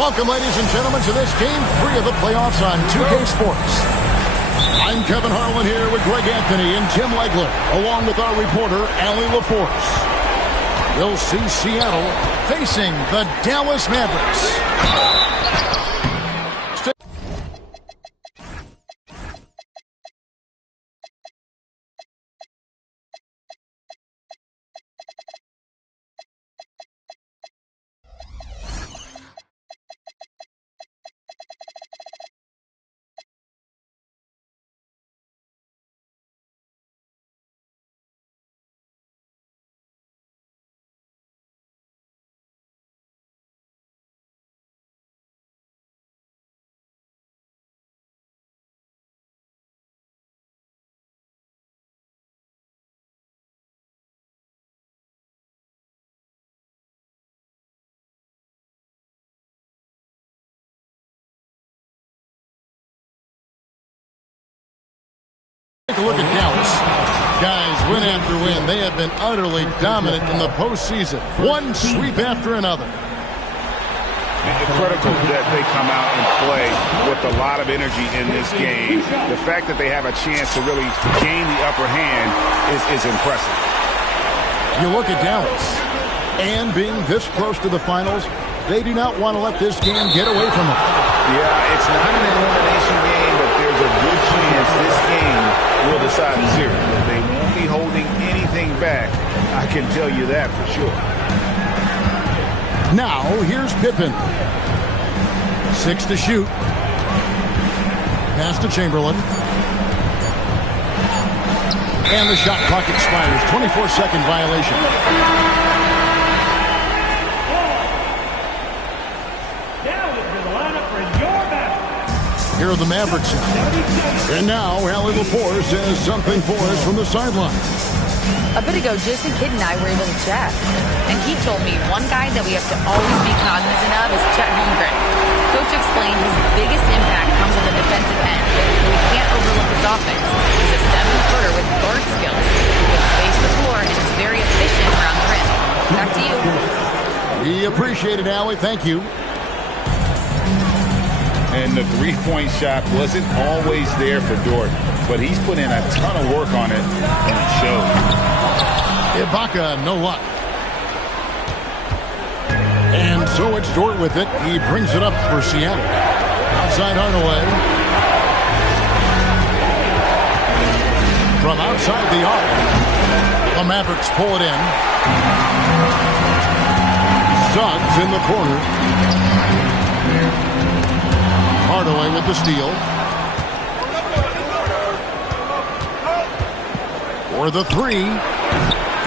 Welcome, ladies and gentlemen, to this Game 3 of the playoffs on 2K Sports. I'm Kevin Harlan here with Greg Anthony and Tim Legler, along with our reporter, Allie LaForce. We'll see Seattle facing the Dallas Mavericks. Take a look at Dallas. Guys, win after win, they have been utterly dominant in the postseason. One sweep after another. It's critical that they come out and play with a lot of energy in this game. The fact that they have a chance to really gain the upper hand is impressive. You look at Dallas, and being this close to the finals, they do not want to let this game get away from them. Yeah, it's not an elimination game, but there's a good chance this game will decide the series. They won't be holding anything back. I can tell you that for sure. Now, here's Pippen. 6 to shoot. Pass to Chamberlain. And the shot clock expires. 24-second violation. Here are the Mavericks. And now, Allie LaForce has something for us from the sideline. A bit ago, Jason Kidd and I were able to chat. And he told me one guy that we have to always be cognizant of is Chet Holmgren. Coach explained his biggest impact comes on the defensive end. We can't overlook his offense. He's a 7-footer with guard skills. He can space the floor and is very efficient around the rim. Back to you. We appreciate it, Allie. Thank you. And the three-point shot wasn't always there for Dort, but he's put in a ton of work on it, and it shows. Ibaka, no luck. And so it's Dort with it. He brings it up for Seattle. Outside Hardaway. From outside the arc, the Mavericks pull it in. Suggs in the corner. Hardaway with the steal. For the three.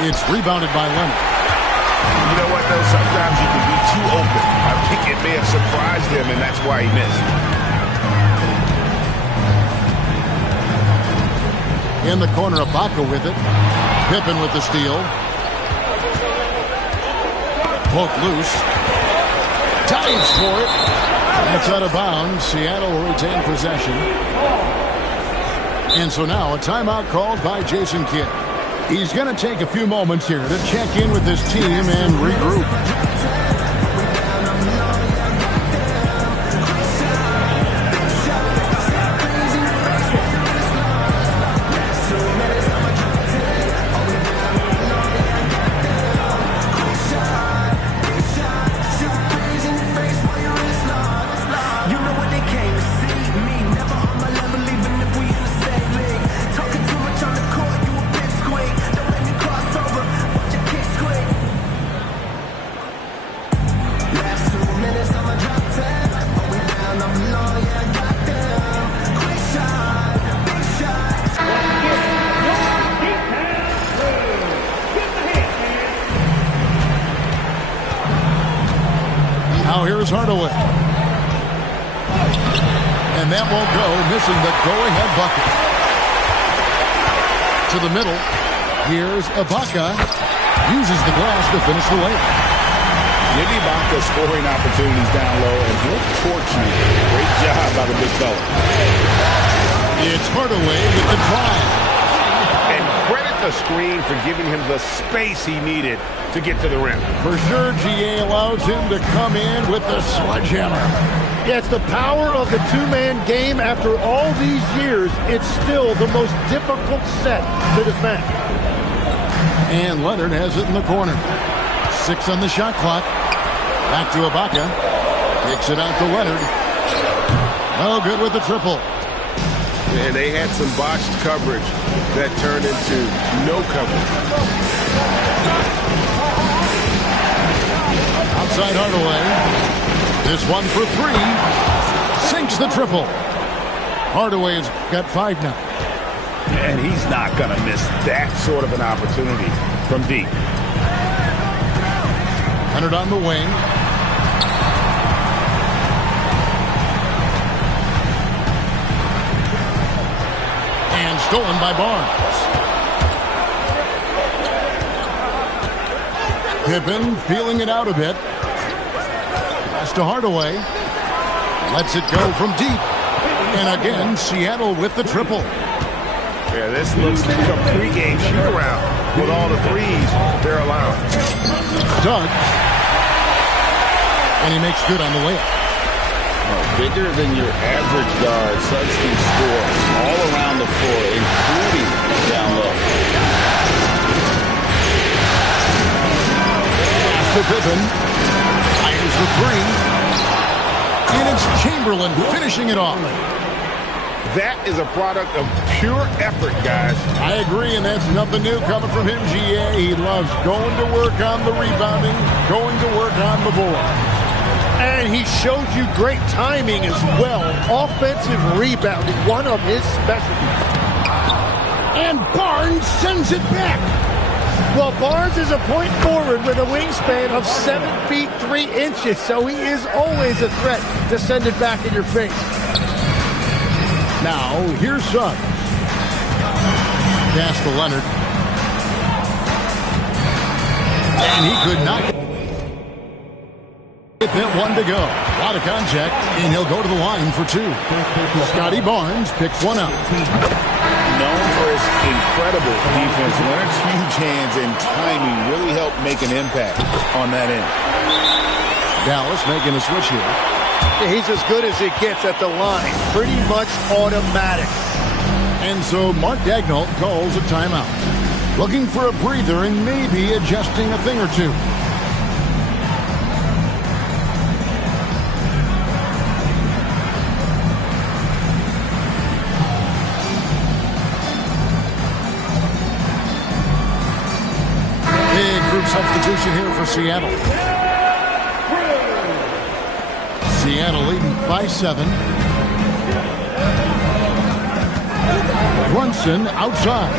It's rebounded by Leonard. You know what, though? Sometimes you can be too open. I think it may have surprised him, and that's why he missed. In the corner, Ibaka with it. Pippen with the steal. Poked loose. Dives for it. That's out of bounds. Seattle will retain possession. And so now a timeout called by Jason Kidd. He's going to take a few moments here to check in with his team and regroup. Now here's Hardaway. And that won't go, missing the go-ahead bucket. To the middle. Here's Ibaka. Uses the glass to finish the layup. Give Ibaka scoring opportunities down low, and he'll torch you. Great job by the big fella. It's Hardaway with the drive. And credit the screen for giving him the space he needed to get to the rim. For sure, GA allows him to come in with the sledgehammer. Yeah, it's the power of the two-man game. After all these years, it's still the most difficult set to defend. And Leonard has it in the corner. 6 on the shot clock. Back to Ibaka. Kicks it out to Leonard. Oh, good with the triple. And they had some botched coverage that turned into no coverage. Outside Hardaway. This one for 3. Sinks the triple. Hardaway's got 5 now. And he's not going to miss that sort of an opportunity from deep. Leonard on the wing. And stolen by Barnes. Pippen feeling it out a bit. Pass to Hardaway. Lets it go from deep. And again, Seattle with the triple. Yeah, this looks like a pregame shoot-around with all the threes they're allowing. Doug. And he makes good on the layup. Bigger than your average guard, Suggs can score all around the floor, including down low. To Pippen. Fires the 3. And it's Chamberlain finishing it off. That is a product of pure effort, guys. I agree, and that's nothing new coming from him, GA. He loves going to work on the rebounding, going to work on the board. And he showed you great timing as well. Offensive rebounding, one of his specialties. And Barnes sends it back. Well, Barnes is a point forward with a wingspan of 7 feet 3 inches, so he is always a threat to send it back in your face. Now, here's Suggs. Pass to Leonard. And he could not get that one to go. A lot of contact, and he'll go to the line for 2. Scotty Barnes picks one up. Known for his incredible defense, Leonard's huge hands and timing really helped make an impact on that end. Dallas making a switch here. He's as good as it gets at the line. Pretty much automatic. And so Mark Daigneault calls a timeout. Looking for a breather and maybe adjusting a thing or two. Big group substitution here for Seattle. Seattle leading by 7. Brunson outside.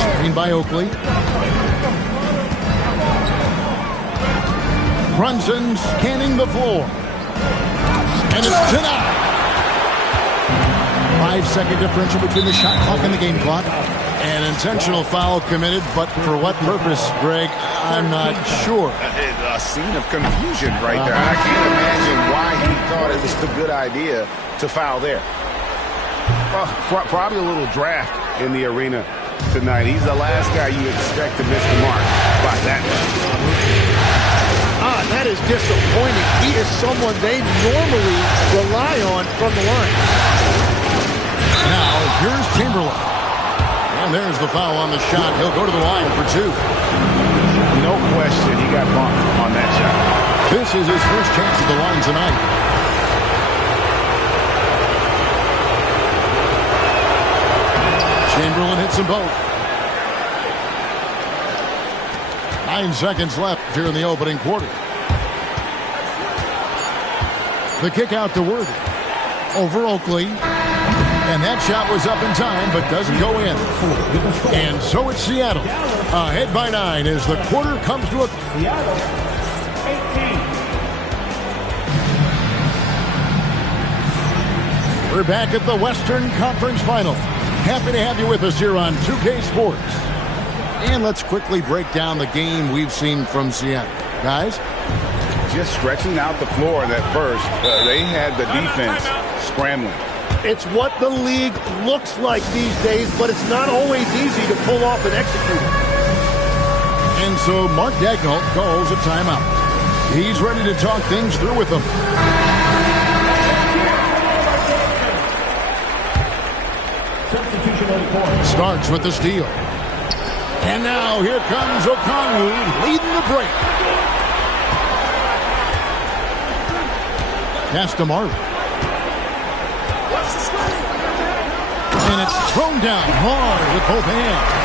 Screen by Oakley. Brunson scanning the floor. And it's denied. 5-second differential between the shot clock and the game clock. An intentional foul committed, but for what purpose, Greg, I'm not sure. A scene of confusion right there. I can't imagine why he thought it was a good idea to foul there. Probably a little draft in the arena tonight. He's the last guy you expect to miss the mark by that much. That is disappointing. He is someone they normally rely on from the line. Now, here's Chamberlain. And there's the foul on the shot. He'll go to the line for 2. No question he got bumped on that shot. This is his first chance at the line tonight. Chamberlain hits them both. 9 seconds left here in the opening quarter. The kick out to Worthy. Over Oakley. And that shot was up in time, but doesn't go in. And so it's Seattle. Ahead by 9 as the quarter comes to a... Seattle, 18. We're back at the Western Conference Final. Happy to have you with us here on 2K Sports. And let's quickly break down the game we've seen from Seattle. Guys? Just stretching out the floor at first. They had the defense scrambling. It's what the league looks like these days, but it's not always easy to pull off and execute. And so Mark Dagnall calls a timeout. He's ready to talk things through with them. Starks with the steal. And now here comes Okongwu leading the break. Pass to Marley. And it's thrown down hard with both hands.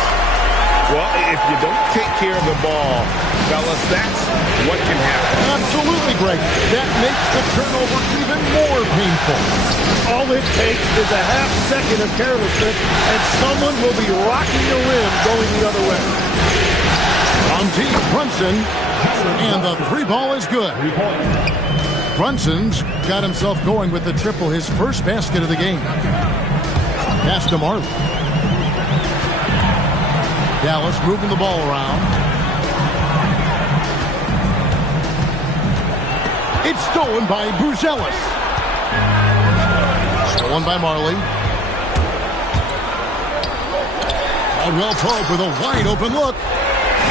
Well, if you don't take care of the ball, fellas, that's what can happen. Absolutely, Greg. That makes the turnover even more painful. All it takes is a half second of carelessness, and someone will be rocking the rim going the other way. On deep, Brunson, and the three ball is good. Brunson's got himself going with the triple, his first basket of the game. Pass to Marley. Dallas moving the ball around. It's stolen by Buzelis. Stolen by Marley. Caldwell Pope with a wide open look.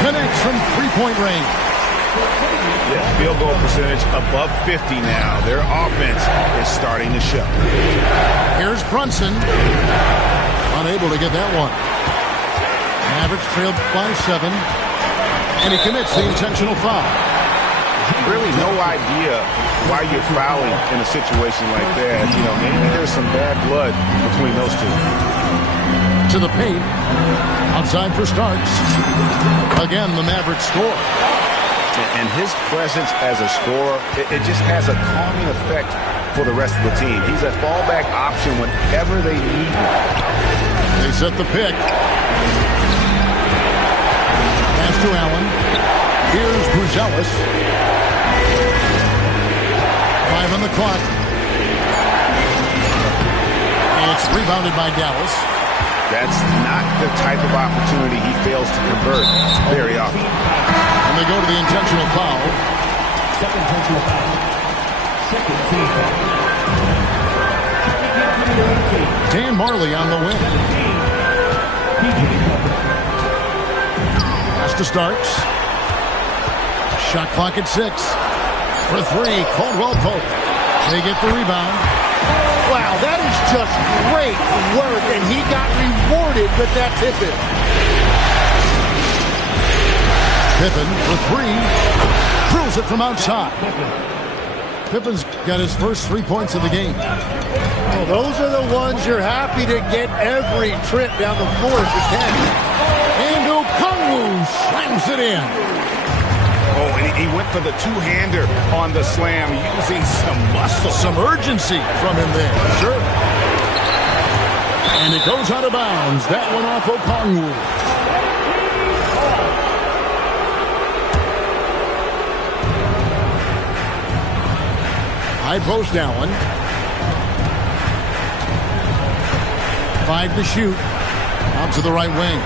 Connects from three-point range. Yeah, field goal percentage above 50 now. Their offense is starting to show. Here's Brunson. Unable to get that one. Mavericks trailed by 7. And he commits the intentional foul. Really no idea why you're fouling in a situation like that. You know, maybe there's some bad blood between those two. To the paint. Outside for Starks. Again, the Mavericks score. And his presence as a scorer, it just has a calming effect for the rest of the team. He's a fallback option whenever they need him. They set the pick. Pass to Allen. Here's Buzelis. 5 on the clock. And it's rebounded by Dallas. That's not the type of opportunity he fails to convert very often. And they go to the intentional foul. Second intentional foul. Second team foul. Dan Marley on the wing. Pass to Starks. Shot clock at 6. For 3, Caldwell Pope. They get the rebound. Wow, that is just great work, and he got rewarded with that tip-in. Pippen for 3. Drills it from outside. Pippen's got his first 3 points of the game. Well, those are the ones you're happy to get every trip down the floor if you can. And Okongwu slams it in. Oh, and he went for the two-hander on the slam, using some muscle. Some urgency from him there. Sure. And it goes out of bounds. That one off Okongwu. High post Allen. 5 to shoot. Out to the right wing.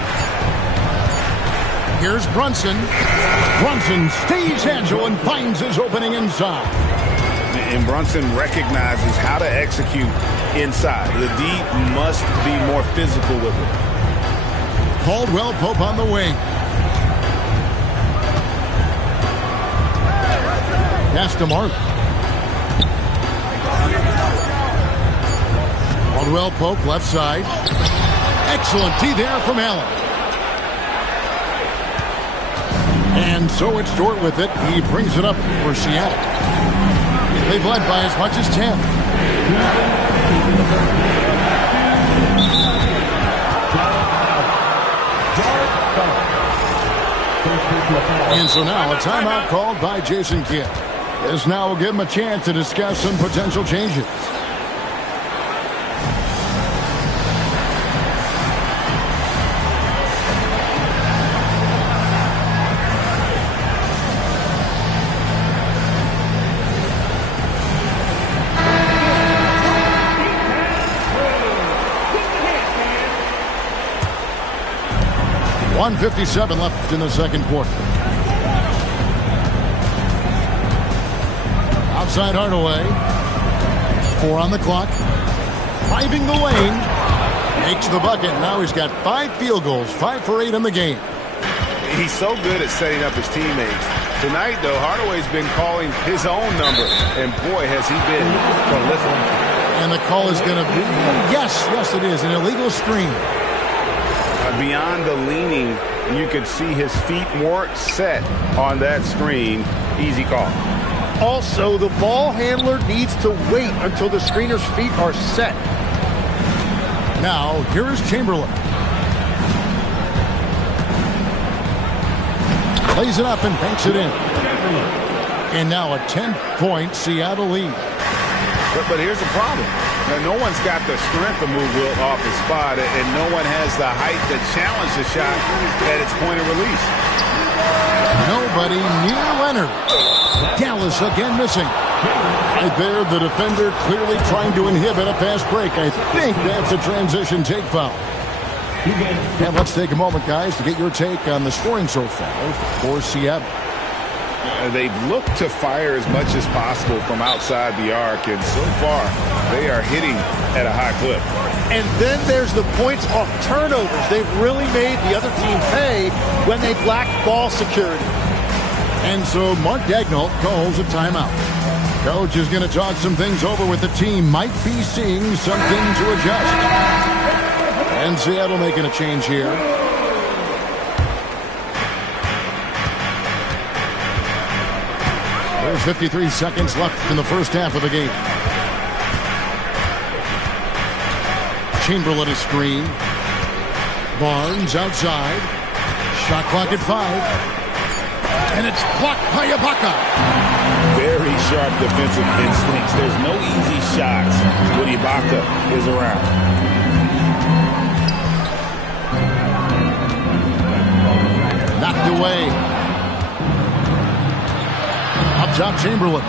Here's Brunson. Brunson stays agile and finds his opening inside. And Brunson recognizes how to execute inside. The D must be more physical with it. Caldwell Pope on the wing. Pass to Marley. Caldwell Pope left side. Excellent D there from Allen. And so it's Dort with it. He brings it up for Seattle. They've led by as much as 10. And so now a timeout called by Jason Kidd. This now will give him a chance to discuss some potential changes. .157 left in the second quarter. Outside Hardaway. 4 on the clock. Driving the lane. Makes the bucket. Now he's got 5 field goals. 5 for 8 in the game. He's so good at setting up his teammates. Tonight, though, Hardaway's been calling his own number, and boy, has he been prolific. And the call is going to be, yes, it is, an illegal screen. Beyond the leaning, you could see his feet weren't set on that screen. Easy call. Also, the ball handler needs to wait until the screener's feet are set. Now, here is Chamberlain. Plays it up and banks it in. And now a 10-point Seattle lead. But here's the problem. Now, no one's got the strength to move Wilt off his spot, and no one has the height to challenge the shot at its point of release. Nobody near Leonard. Dallas again missing. Right there, the defender clearly trying to inhibit a fast break. I think that's a transition take foul. And let's take a moment, guys, to get your take on the scoring so far for Seattle. They've looked to fire as much as possible from outside the arc, and so far they are hitting at a high clip. And then there's the points off turnovers. They've really made the other team pay when they've lacked ball security. And so Mark Daigneault calls a timeout. Coach is going to talk some things over with the team. Might be seeing something to adjust. And Seattle making a change here. There's 53 seconds left in the first half of the game. Chamberlain is screen. Barnes outside. Shot clock at 5. And it's blocked by Ibaka. Very sharp defensive instincts. There's no easy shots when Ibaka is around. Knocked away. Up top, Chamberlain.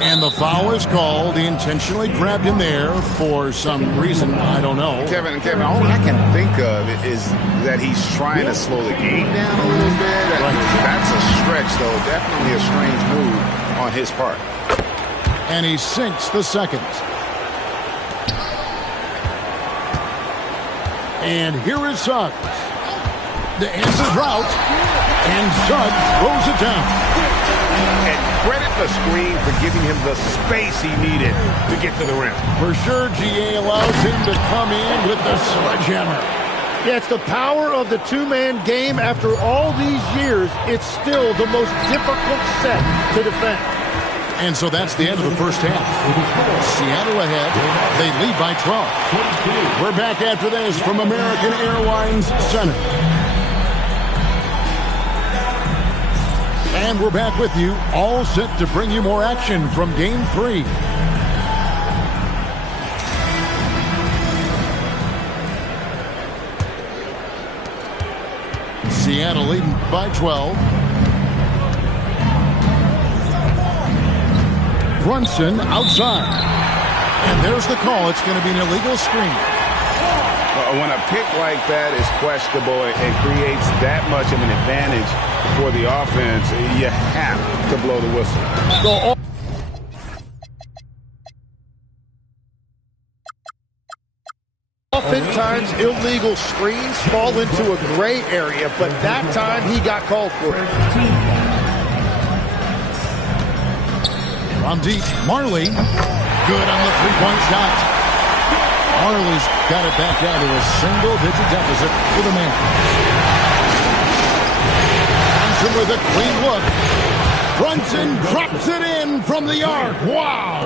And the foul is called. He intentionally grabbed him there for some reason. I don't know. Kevin, all I can think of is that he's trying to slow the game down a little bit. That's a stretch, though. Definitely a strange move on his part. And he sinks the second. And here is Suggs. The answer route. And Suggs throws it down. And credit the screen for giving him the space he needed to get to the rim. For sure, GA allows him to come in with the sledgehammer. Yeah, it's the power of the two-man game. After all these years, it's still the most difficult set to defend. And so that's the end of the first half. Seattle ahead. They lead by 12. We're back after this from American Airlines Center. And we're back with you, all set to bring you more action from Game 3. Seattle leading by 12. Brunson outside. And there's the call. It's going to be an illegal screen. When a pick like that is questionable and creates that much of an advantage for the offense, you have to blow the whistle. Oftentimes, illegal screens fall into a gray area, but that time he got called for it. From deep, Marley. Good on the three-point shot. Marley's got it back down to a single-digit deficit for the man. Brunson with a clean look. Brunson drops it in from the arc. Wow!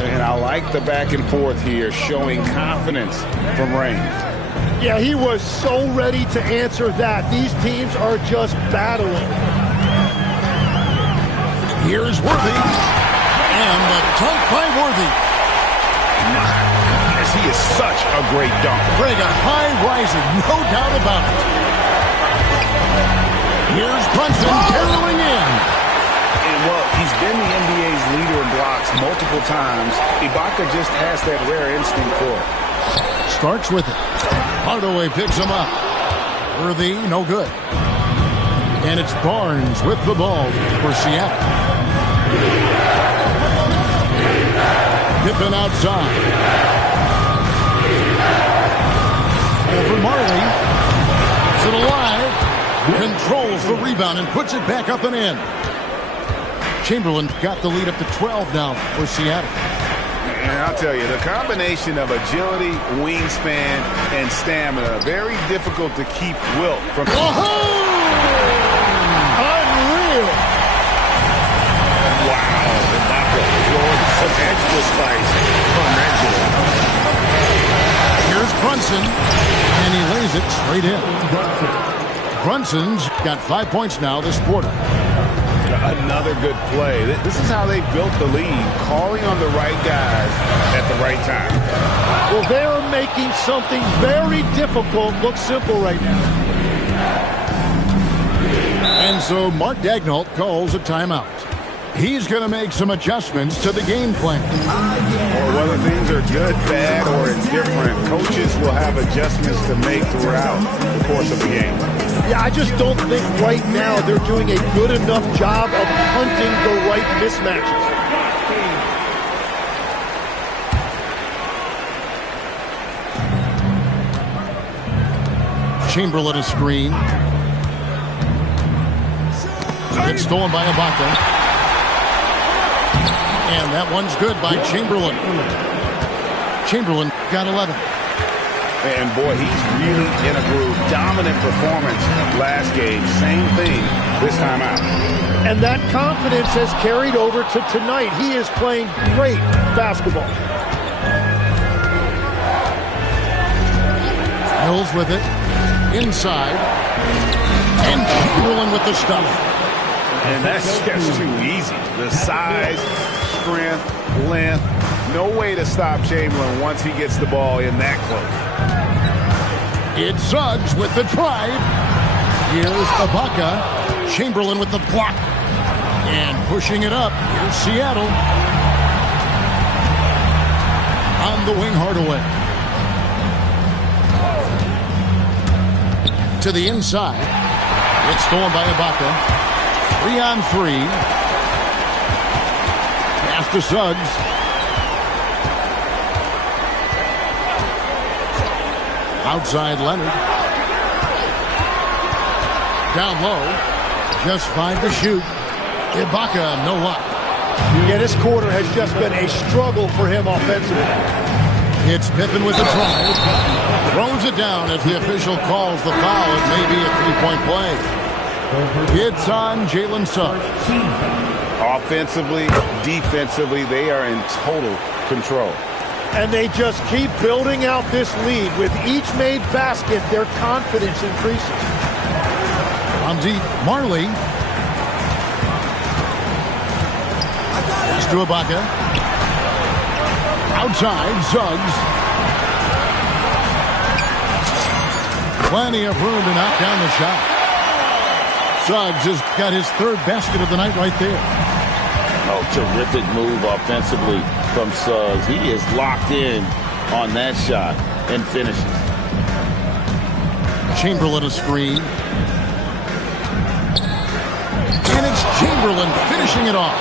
And I like the back and forth here, showing confidence from range. Yeah, he was so ready to answer that. These teams are just battling. Here's Worthy. And the dunk by Worthy. He is such a great dunk. Greg, a high riser, no doubt about it. Here's Brunson barreling in. And, well, he's been the NBA's leader in blocks multiple times. Ibaka just has that rare instinct for it. Starks with it. Hardaway picks him up. Worthy, no good. And it's Barnes with the ball for Seattle. Pippen outside. for Marley. Keeps it alive. Controls the rebound and puts it back up and in. Chamberlain got the lead up to 12 now for Seattle. And I'll tell you, the combination of agility, wingspan, and stamina, very difficult to keep Wilt from... Unreal! Wow, Ibaka throwing some extra spice on that job. Here's Brunson, and he lays it straight in. Brunson's got 5 points now this quarter. Another good play. This is how they built the lead, calling on the right guys at the right time. Well, they're making something very difficult look simple right now. And so Mark Daigneault calls a timeout. He's going to make some adjustments to the game plan. Or whether things are good, bad, or indifferent, coaches will have adjustments to make throughout the course of the game. Yeah, I just don't think right now they're doing a good enough job of hunting the right mismatches. Chamberlain a screen. It's stolen by Ibaka. And that one's good by Chamberlain. Chamberlain got 11. And boy, he's really in a groove. Dominant performance last game. Same thing this time out. And that confidence has carried over to tonight. He is playing great basketball. Mills with it. Inside. And Chamberlain with the stuff. And that's just too easy. The size, strength, length. No way to stop Chamberlain once he gets the ball in that close. It's Suggs with the drive. Here's Ibaka. Chamberlain with the block. And pushing it up. Here's Seattle. On the wing, Hardaway. To the inside. It's stolen by Ibaka. 3-on-3. Pass to Suggs. Outside Leonard. Down low. Just 5 to shoot. Ibaka, no luck. Yeah, this quarter has just been a struggle for him offensively. It's Pippen with the drive. Throws it down as the official calls the foul. It may be a three-point play. It's on Jalen Suggs. Offensively, defensively, they are in total control. And they just keep building out this lead. With each made basket, their confidence increases. On deep, Marley. Pass to Ibaka. Outside, Suggs. Plenty of room to knock down the shot. Suggs has got his third basket of the night right there. Oh, terrific move offensively from Suggs. He is locked in on that shot and finishes. Chamberlain a screen. And it's Chamberlain finishing it off.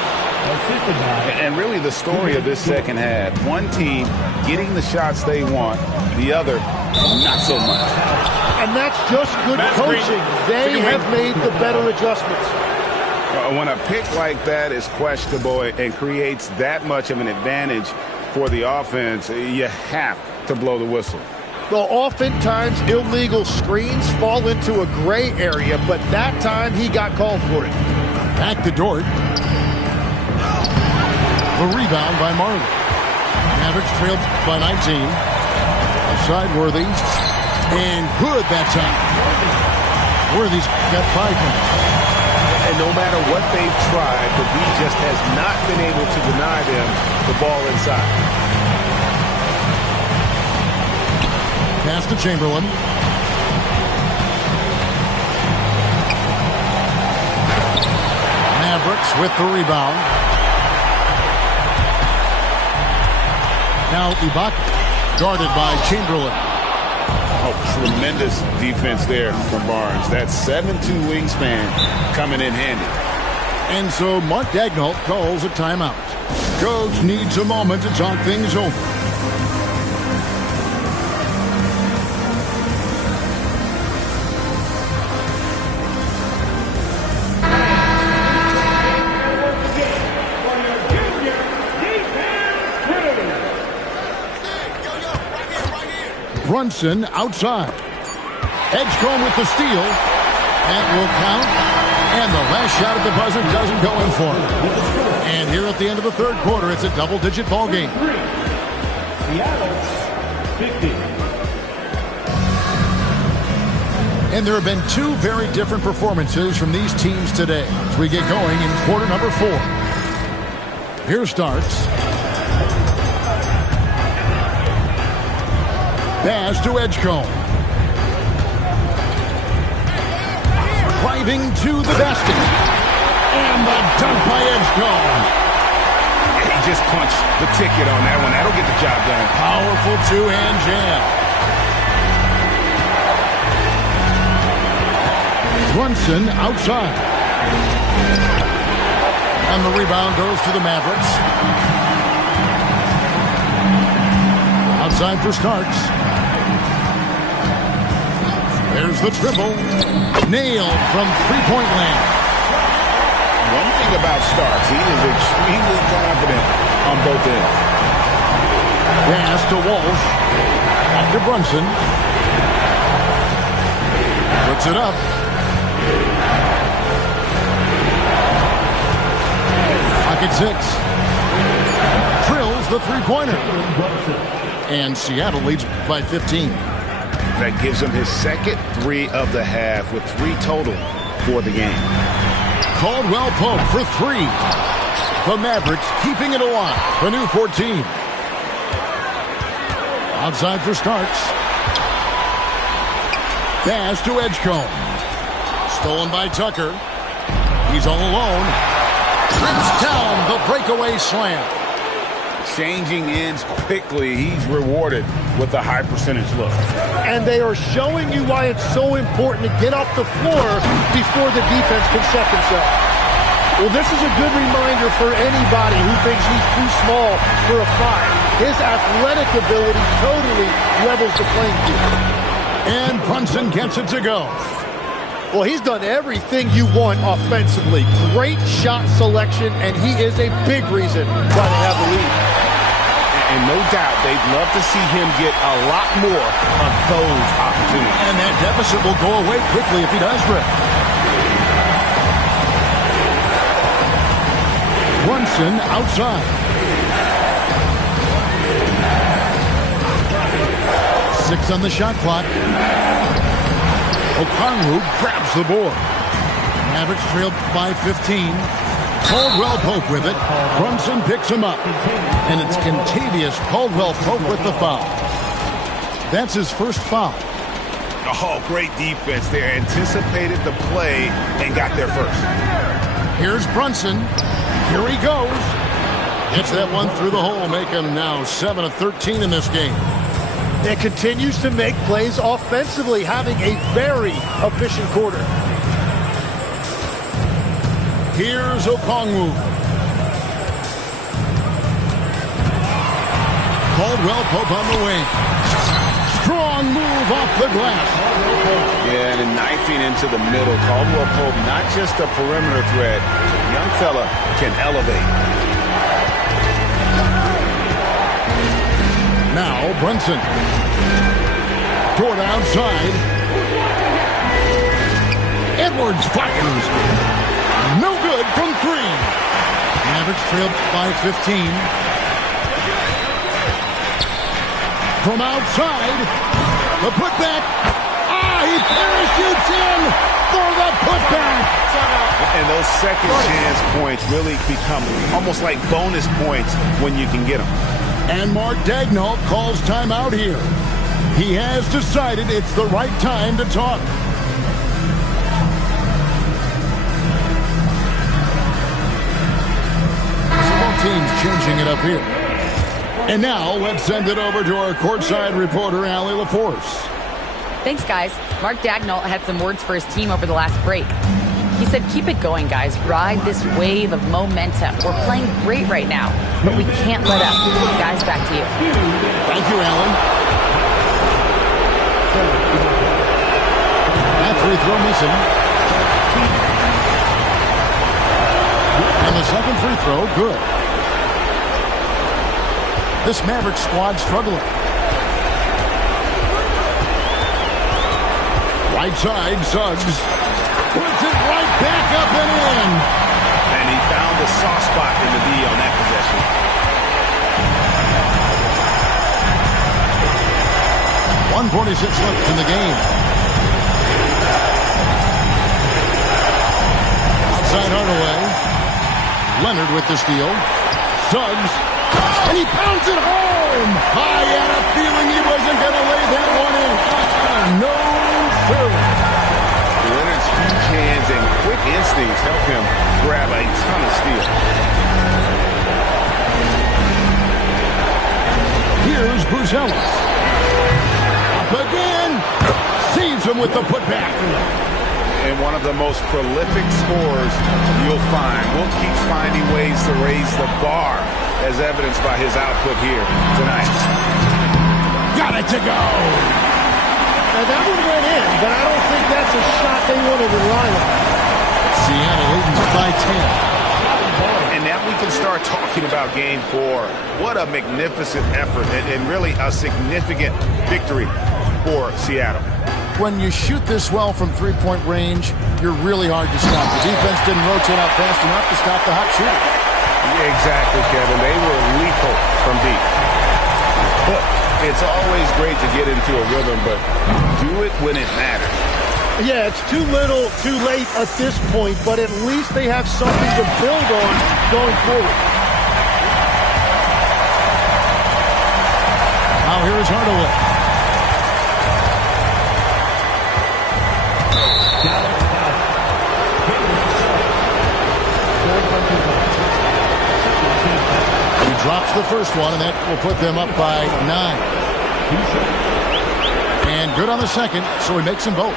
And really the story of this second half, one team getting the shots they want, the other not so much. And that's just good coaching. They have made the better adjustments. When a pick like that is questionable and creates that much of an advantage for the offense, you have to blow the whistle. Well, oftentimes illegal screens fall into a gray area, but that time he got called for it. Back to Dort. The rebound by Marley. Mavericks trailed by 19. Offside Worthy. And good that time. Worthy's got 5 minutes. And no matter what they've tried, the lead just has not been able to deny them the ball inside. Pass to Chamberlain. Mavericks with the rebound. Now Ibaka, guarded by Chamberlain. Oh, tremendous defense there from Barnes. That 7'2" wingspan coming in handy. And so Mark Daigneault calls a timeout. Coach needs a moment to talk things over. Brunson outside. Edgecombe with the steal. That will count. And the last shot at the buzzer doesn't go in for him. And here at the end of the third quarter, it's a double-digit ball game. Seattle, 50. And there have been two very different performances from these teams today as we get going in quarter number 4. Here starts. Pass to Edgecombe. Driving to the basket. And the dunk by Edgecombe. He just punched the ticket on that one. That'll get the job done. Powerful two-hand jam. Brunson outside. And the rebound goes to the Mavericks. Outside for Starks. There's the triple. Nailed from three-point land. One thing about Starks, he is extremely confident on both ends. Pass to Walsh. Back to Brunson. Puts it up. Pocket 6. Drills the three-pointer. And Seattle leads by 15. That gives him his second 3 of the half with 3 total for the game. Caldwell Pope for 3. The Mavericks keeping it alive. The new 14. Outside for Starks. Pass to Edgecombe. Stolen by Tucker. He's all alone. Trips down the breakaway slam. Changing ends quickly. He's rewarded with a high percentage look. And they are showing you why it's so important to get off the floor before the defense can set themselves. Well, this is a good reminder for anybody who thinks he's too small for a 5. His athletic ability totally levels the playing field. And Brunson gets it to go. Well, he's done everything you want offensively. Great shot selection, and he is a big reason why they have the lead. And no doubt they'd love to see him get a lot more of those opportunities. And that deficit will go away quickly if he does drip. Brunson outside. 6 on the shot clock. Okongwu grabs the board. Mavericks trailed by 15. Caldwell Pope with it. Brunson picks him up. And it's Kentavious Caldwell Pope with the foul. That's his first foul. Oh, great defense there. Anticipated the play and got there first. Here's Brunson. Here he goes. Gets that one through the hole. Make him now 7 of 13 in this game. And continues to make plays offensively, having a very efficient quarter. Here's Okongwu. Caldwell Pope on the wing. Strong move off the glass. Yeah, and knifing into the middle. Caldwell Pope, not just a perimeter threat. Young fella can elevate. Now Brunson. Toward outside. Edwards fires. No good from 3. Mavericks trailed by 15. From outside. The putback. He parachutes in for the putback. And those second chance points really become almost like bonus points when you can get them. And Mark Daigneault calls timeout here. He has decided it's the right time to talk. So both teams changing it up here. And now let's send it over to our courtside reporter, Allie LaForce. Thanks, guys. Mark Daigneault had some words for his team over the last break. He said, keep it going, guys. Ride this wave of momentum. We're playing great right now, but we can't let up. Guys, back to you. Thank you, Alan. That free throw missing. And the second free throw, good. This Mavericks squad struggling. Right side, Suggs. Puts it right back up and in. And he found the soft spot in the D on that possession. 1:46 left in the game. Outside Hardaway. Leonard with the steal. Suggs. And he pounds it home. I had a feeling he wasn't going to lay that one in. No, sir. Leonard's huge hands and quick instincts help him grab a ton of steals. Here's Buzelis. Up again. Saves him with the putback. And one of the most prolific scorers you'll find. Will keeps finding ways to raise the bar, as evidenced by his output here tonight. Got it to go. Now that one went in, but I don't think that's a shot they want to rely on. Seattle leading by 10. And now we can start talking about game 4. What a magnificent effort and really a significant victory for Seattle. When you shoot this well from three-point range, you're really hard to stop. The defense didn't rotate out fast enough to stop the hot shooter. Yeah, exactly, Kevin. They were lethal from deep. But it's always great to get into a rhythm, but do it when it matters. Yeah, it's too little, too late at this point, but at least they have something to build on going forward. Now here's Hardaway. He drops the first one, and that will put them up by 9. And good on the second, so he makes them both.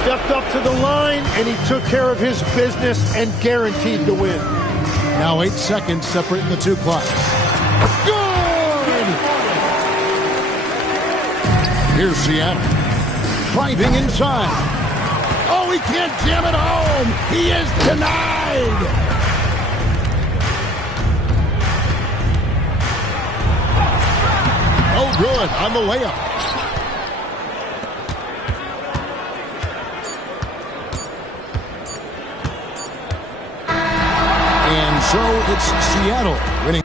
Stepped up to the line, and he took care of his business and guaranteed the win. Now 8 seconds separating the two clocks. Good! Here's Seattle. Driving inside. Oh, he can't jam it home. He is denied. Oh, good on the layup. And so it's Seattle winning.